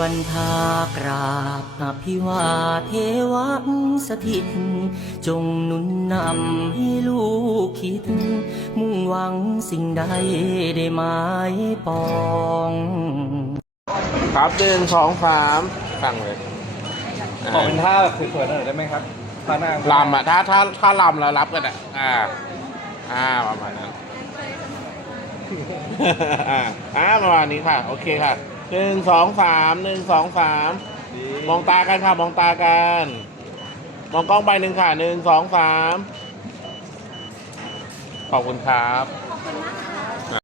วันทากราบอภิวาเทวังสถิต จงหนุนนำให้ลูกคิด มุ่งหวังสิ่งใดได้หมายปองครับหนึ่งสองสามสั่งเลยขอเป็นท่าแบบสวยๆหน่อยได้ไหมครับท่านั่งลำอะถ้าถ้าถ้าลำแล้วรับกันอะอ่าอ่าประมาณนั้นอ่าอ่าประมาณนี้ค่ะ โอเคค่ะ หนึ่งสองสามหนึ่งสองสามมองตากันค่ะมองตากัน มองกล้องใบหนึ่งค่ะหนึ่งสองสามขอบคุณครับ ขอบคุณนะคะ